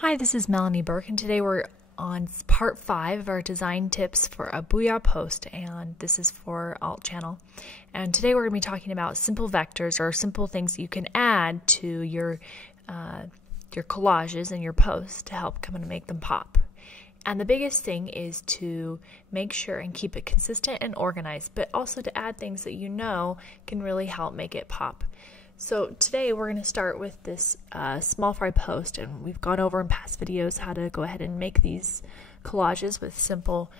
Hi, this is Melanie Burke, and today we're on part 5 of our design tips for a Booyah Post, and this is for Alt Channel. And today we're going to be talking about simple vectors, or simple things that you can add to your collages and your posts to help come and make them pop. And the biggest thing is to make sure and keep it consistent and organized, but also to add things that you know can really help make it pop. So today we're going to start with this small fry post, and we've gone over in past videos how to go ahead and make these collages with simple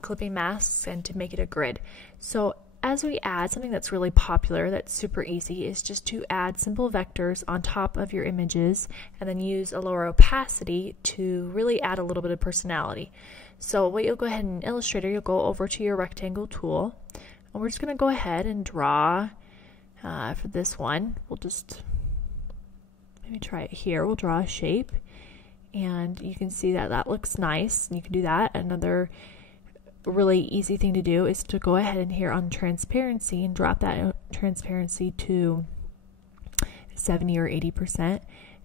clipping masks and to make it a grid. So as we add something that's really popular, that's super easy, is just to add simple vectors on top of your images and then use a lower opacity to really add a little bit of personality. So what you'll go ahead in Illustrator, you'll go over to your rectangle tool, and we're just going to go ahead and draw. For this one, we'll just maybe try it here. We'll draw a shape, and you can see that that looks nice, and you can do that. Another really easy thing to do is to go ahead and here on transparency and drop that transparency to 70 or 80%,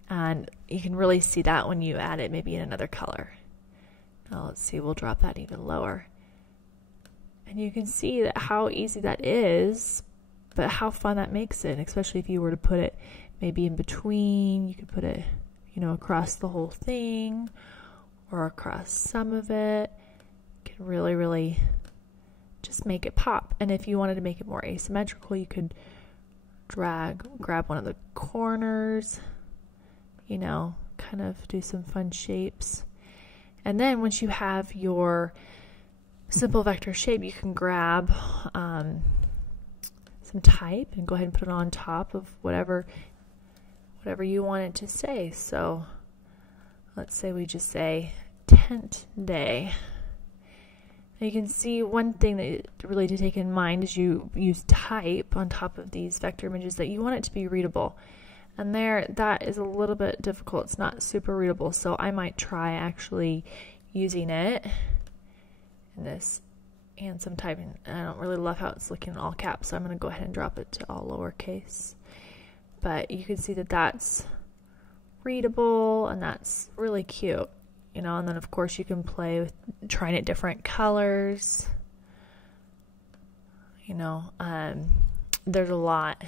and you can really see that when you add it maybe in another color. Now let's see, we'll drop that even lower, and you can see that how easy that is, but how fun that makes it, especially if you were to put it maybe in between. You could put it, across the whole thing or across some of it. You can really just make it pop. And if you wanted to make it more asymmetrical, you could grab one of the corners, kind of do some fun shapes. And then once you have your simple vector shape, you can grab some type and go ahead and put it on top of whatever you want it to say. So let's say we just say tent day. And you can see one thing that really to take in mind is you use type on top of these vector images that you want it to be readable. And that is a little bit difficult. It's not super readable, so I might try actually using it in this and some typing. I don't really love how it's looking in all caps, so I'm going to go ahead and drop it to all lowercase. But you can see that that's readable, and that's really cute, and then of course you can play with trying it different colors. There's a lot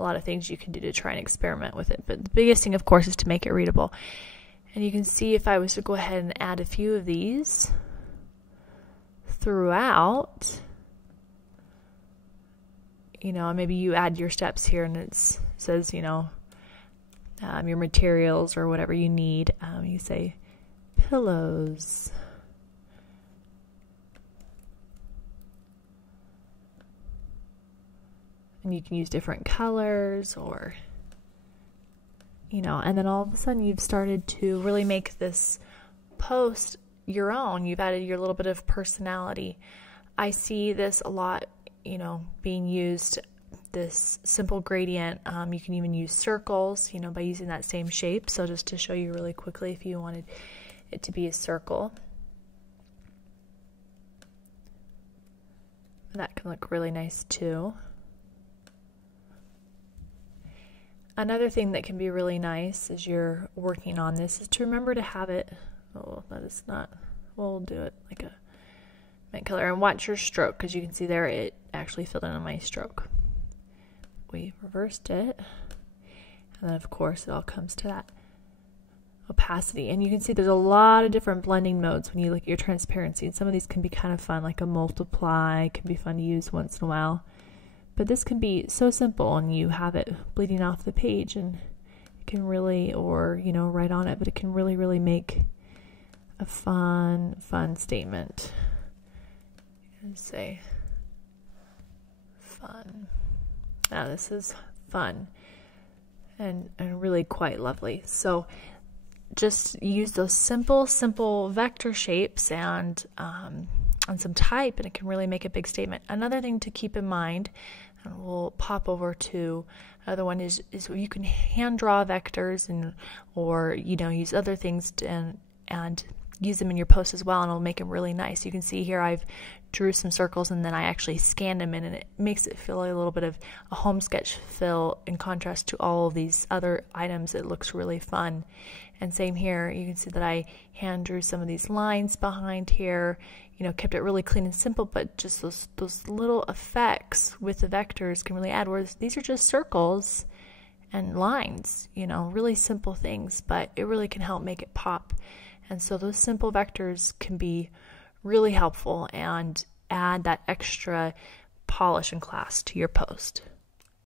of things you can do to try and experiment with it, but the biggest thing of course is to make it readable. And you can see if I was to go ahead and add a few of these throughout, maybe you add your steps here and it says, your materials or whatever you need. You say pillows. And you can use different colors or, and then all of a sudden you've started to really make this post your own. You've added your little bit of personality. I see this a lot, being used, this simple gradient. You can even use circles, by using that same shape. So just to show you really quickly, if you wanted it to be a circle, that can look really nice too. Another thing that can be really nice as you're working on this is to remember to have it. Oh, that is not. We'll do it like a matte color, and watch your stroke, because you can see there it actually filled in on my stroke. We reversed it, and then of course it all comes to that opacity, and you can see there's a lot of different blending modes when you look at your transparency, and some of these can be kind of fun, like a multiply can be fun to use once in a while, but this can be so simple, and you have it bleeding off the page, and it can really, or right on it, but it can really make a fun statement. And say fun. Now this is fun and really quite lovely. So just use those simple vector shapes and some type, and it can really make a big statement. Another thing to keep in mind, and we'll pop over to another one, is you can hand draw vectors or use other things and use them in your post as well, and it'll make them really nice. You can see here I've drew some circles and then I actually scanned them in, and it makes it feel a little bit of a home sketch feel in contrast to all of these other items. It looks really fun. And same here, you can see that I hand drew some of these lines behind here, kept it really clean and simple, but just those little effects with the vectors can really add, whereas these are just circles and lines, really simple things, but it really can help make it pop. And so those simple vectors can be really helpful and add that extra polish and class to your post.